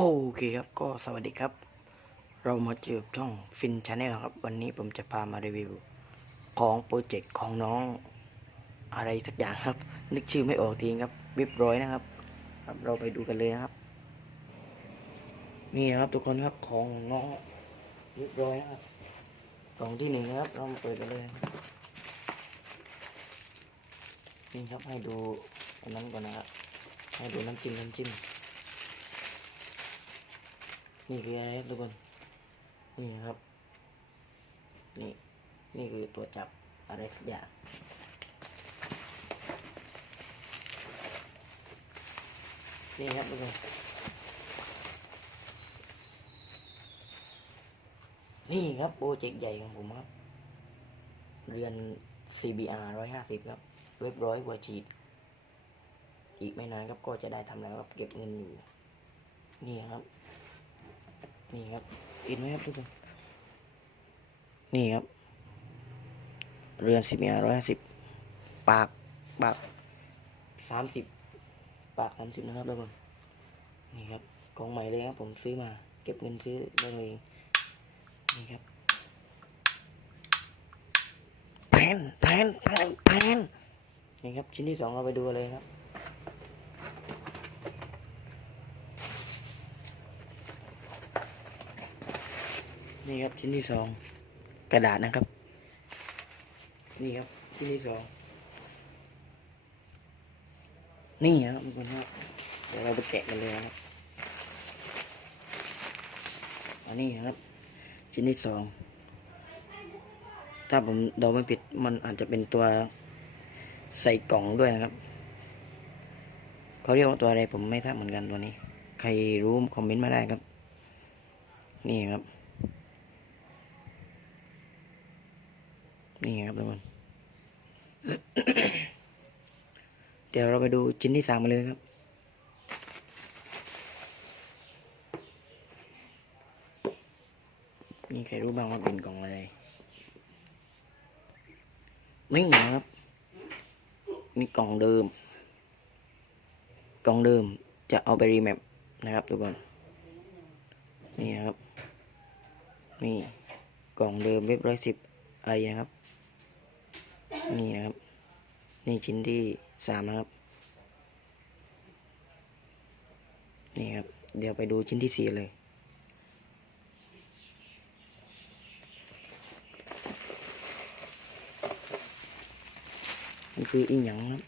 โอเคครับก็สวัสดีครับ เรามาเจอช่องฟินชาแนลครับ วันนี้ผมจะพามารีวิว ของโปรเจกต์ของน้อง อะไรสักอย่างครับ นึกชื่อไม่ออกทีครับเรียบร้อยนะครับ ครับเราไปดูกันเลยนะครับ นี่นะครับทุกคนครับของน้องเรียบร้อยนะครับกล่องที่หนึ่งครับเรามาเปิดกันเลยนี่ครับให้ดูอันนั้นก่อนนะครับให้ดูน้ำจิ้มน้ำจิ้ม นี่คืออะไรทุกคน นี่ครับ นี่ นี่คือตัวจับอะไรสักอย่างนี่ครับทุกคน นี่ครับโปรเจกต์ใหญ่ของผมครับ เรือน CBR 150 ครับ เว็บร้อยกว่าฉีด อีกไม่นานครับก็จะได้ทำแล้วครับเก็บเงินอยู่ นี่ครับ นี่ครับเห็นไหมครับทุกคนนี่ครับ เรือนสิบเมียร้อยห้าสิบปากปากสามสิบปากสามสิบนะครับทุกคนนี่ครับของใหม่เลยครับ ผมซื้อมา เก็บเงินซื้อได้เลยนี่ครับแพนแพนแพนแพนนี่ครับชิ้นที่สองเราไปดูเลยครับ นี่ครับชิ้นที่สองกระดาษนะครับ นี่ครับชิ้นที่สองนี่ครับทุกคนครับเดี๋ยวเราไปแกะกันเลยนะครับอันนี้ครับ ชิ้นที่สองถ้าผมเดาไม่ผิดมันอาจจะเป็นตัวใส่กล่องด้วยนะครับเขาเรียกว่าตัวอะไรผมไม่ทราบเหมือนกันตัวนี้ ใครรู้คอมเมนต์มาได้ครับ นี่ครับ นี่ครับทุกคนเดี๋ยวเราไปดูชิ้นที่สามมาเลยครับนี่ใครรู้บ้างว่าเป็นกล่องอะไรนี่เหนะครับ นี่กล่องเดิม กล่องเดิมจะเอาไปรีแมปนะครับทุกคนนี่ครับ นี่กล่องเดิมเว็บร้อยสิบไอนะครับ นี่นะครับ นี่ชิ้นที่สามนะครับ นี่ครับ เดี๋ยวไปดูชิ้นที่สี่เลย มันคืออีหยังครับ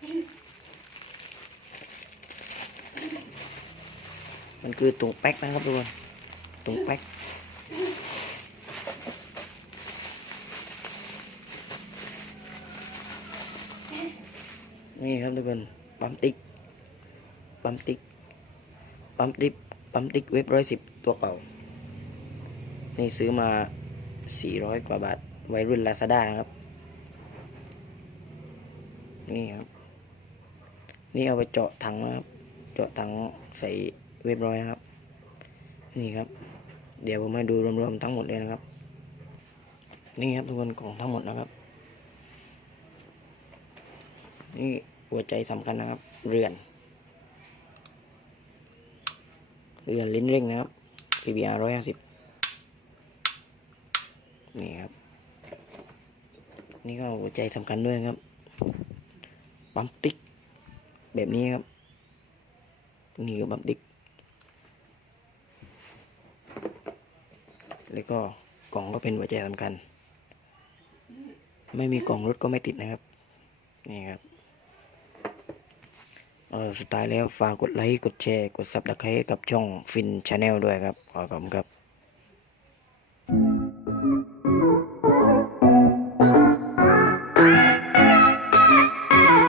มันคือตุงแป๊กนะครับทุกคนตุงแป๊ก นี่ครับทุกคน ปั๊มติ๊ก ปั๊มติ๊ก ปั๊มติ๊ก ปั๊มติ๊กเว็บร้อยสิบตัวเก่า นี่ซื้อมาสี่ร้อยกว่าบาท ไว้รุ่นลาซาด้าครับ นี่ครับ นี่เอาไปเจาะถังนะครับ เจาะถังใส่เว็บร้อยครับ นี่ครับ เดี๋ยวผมให้ดูรวมๆทั้งหมดเลยนะครับ นี่ครับทุกคนกล่องทั้งหมดนะครับ นี่หัวใจสำคัญนะครับ เรือน เรือนลิ้นเร่งนะครับ PBR ร้อยห้าสิบนี่ครับ นี่ก็หัวใจสำคัญด้วยครับ ปั๊มติ๊ก แบบนี้ครับ นี่ก็ปั๊มติ๊ก แล้วก็กล่องก็เป็นหัวใจสำคัญ ไม่มีกล่องรถก็ไม่ติดนะครับ นี่ครับ เออสุดท้ายแล้วฝากกดไลค์ กดแชร์ กดซับสไครต์กับช่องฟินชาแนลด้วยครับ ขอขอบคุณครับ